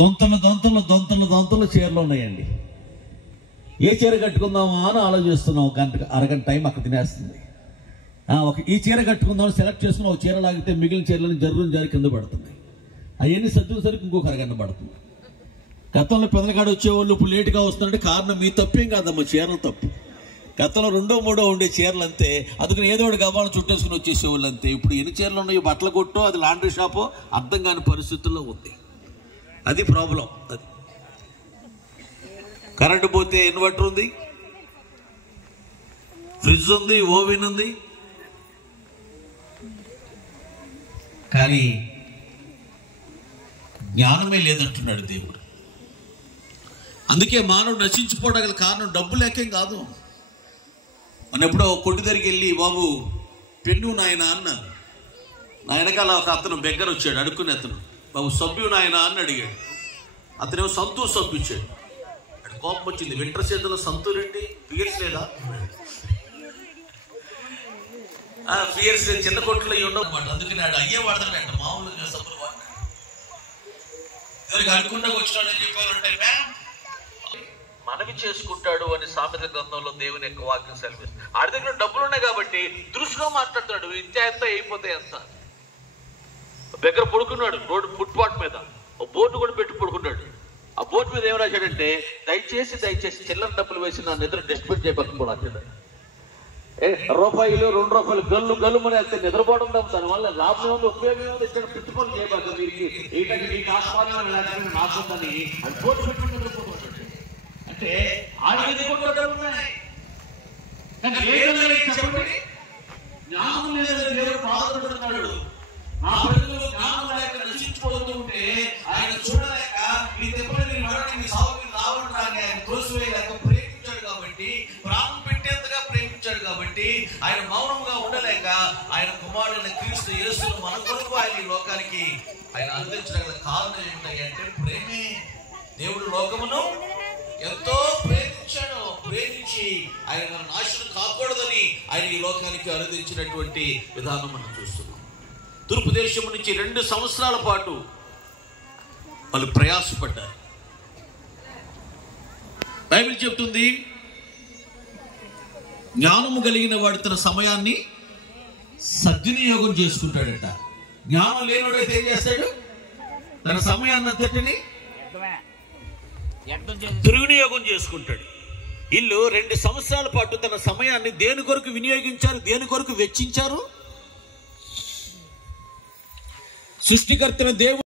దొంతలు చీరలు ఉన్నాయండి. ఏ చీర కట్టుకుందామా అని ఆలోచిస్తున్నాం. అరగంట టైం అక్కడ తినేస్తుంది. ఈ చీర కట్టుకుందామని సెలెక్ట్ చేసుకుని ఒక చీర లాగితే మిగిలిన చీరలను జరి కింద పడుతుంది. అవన్నీ సర్దుకుసరికి ఇంకొక అరగంట పడుతుంది. గతంలో పెదలకాడ వచ్చేవాళ్ళు ఇప్పుడు లేటుగా వస్తుందంటే కారణం మీ తప్పేం కాదమ్మా, చీరలు తప్పు. గతంలో 2, 3 ఉండే చీరలు అంతే, అందుకని ఏదో ఒకటి గవ్వాలను చుట్టేసుకుని వచ్చేసేవాళ్ళు అంతే. ఇప్పుడు ఎన్ని చీరలు ఉన్నాయో, బట్టల కొట్టో అది లాండ్రీ షాపో అర్థం కాని పరిస్థితుల్లో ఉంది. అది ప్రాబ్లం. అది కరెంటు పోతే ఇన్వర్టర్ ఉంది, ఫ్రిడ్జ్ ఉంది, ఓవెన్ ఉంది, కానీ జ్ఞానమే లేదంటున్నాడు దేవుడు. అందుకే మానవుడు నశించిపోవడం గల కారణం డబ్బు లేకేం కాదు. మన ఎప్పుడో కొట్టు దగ్గరికి వెళ్ళి, బాబు పెన్ను నాయన అన్నాను. నా వెనకాల ఒక అతను బెగ్గర వచ్చాడు, అడుక్కునే అతను. బాబు సభ్యు నాయన అని అడిగాడు. అతనేమో సంతూర్ సబ్బు ఇచ్చాడు. కోపం వచ్చింది. వింటర్ సీజన్లో సంతూర్ ఏంటి, పియర్స్ లేదా? పియర్స్ చిన్న కొట్లు అవి ఉండవు అన్నమాట. అందుకని ఆడు అయ్యే వాడతాడంట, మామూలుగా సబ్బులు వాడినాడు. అడుక్కుండా వచ్చినాడని చెప్పారంటే మనవి చేసుకుంటాడు అని సామెత గ్రంథంలో దేవుని యొక్క వాక్యం సెలవిస్తుంది. ఆడి దగ్గర డబ్బులు ఉన్నాయి కాబట్టి దృష్టిగా మాట్లాడతాడు. విద్య ఎంత అయిపోతే ఎంత. దగ్గర పడుకున్నాడు రోడ్డు ఫుట్పాత్ మీద, ఒక బోర్డు కూడా పెట్టి పడుకున్నాడు. ఆ బోర్డు మీద ఏం రాశాడంటే, దయచేసి చిల్లర డబ్బులు వేసి నా నిద్ర డస్ట్బిన్ చేయబట్టి కూడా రాశాడు. రూపాయలు 2 రూపాయలు గల్లు మని వెళ్తే నిద్రపోవడం తప్ప దానివల్ల లాభం ఉంది, ఉపయోగం ఉంది. ఇక్కడ పెట్టుకొని చేయబడ్డ మీకు ఆస్వాదం నాకుందని అది బోర్డు పెట్టుకుని నిద్రపోతున్నాడు. అంటే ఆడికి ఉన్నాయి. చెప్పండి, జ్ఞానం లేదని దేవుడు బాధపడుతున్నాడు. నా ప్రజలు జ్ఞానం లేక నశించిపోతుంటే ఆయన చూడలేక మీ దెబ్బలు మీ సాగుని రావడానికి ఆయన తోసివేయలేక ప్రేమించాడు. కాబట్టి ప్రాణం పెట్టేంతగా ప్రేమించాడు. కాబట్టి ఆయన మౌనంగా ఉండలేక ఆయన కుమారుడైన క్రీస్తు యేసును మన కొరకు ఆయన ఈ లోకానికి ఆయన అందించడానికి కారణం ఏమిటంటే ప్రేమే. దేవుడు లోకమును ఎంతో ప్రేమించాడు. ప్రేమించి ఆయన నాశనం కాకూడదని ఆయన ఈ లోకానికి అనుదించినటువంటి విధానం మనం చూస్తున్నాం. తూర్పు దేశం నుంచి 2 సంవత్సరాల పాటు వాళ్ళు ప్రయాసపడ్డారు. బైబిల్ చెప్తుంది, జ్ఞానము కలిగిన వాడు తన సమయాన్ని సద్వినియోగం చేసుకుంటాడట. జ్ఞానం లేనివాడైతే ఏం చేస్తాడు? తన సమయాన్ని అంతటిని దుర్వినియోగం చేసుకుంటాడు. వీళ్ళు 2 సంవత్సరాల పాటు తన సమయాన్ని దేని కొరకు వినియోగించారు, దేని కొరకు వెచ్చించారు? సృష్టికర్తన దేవుడు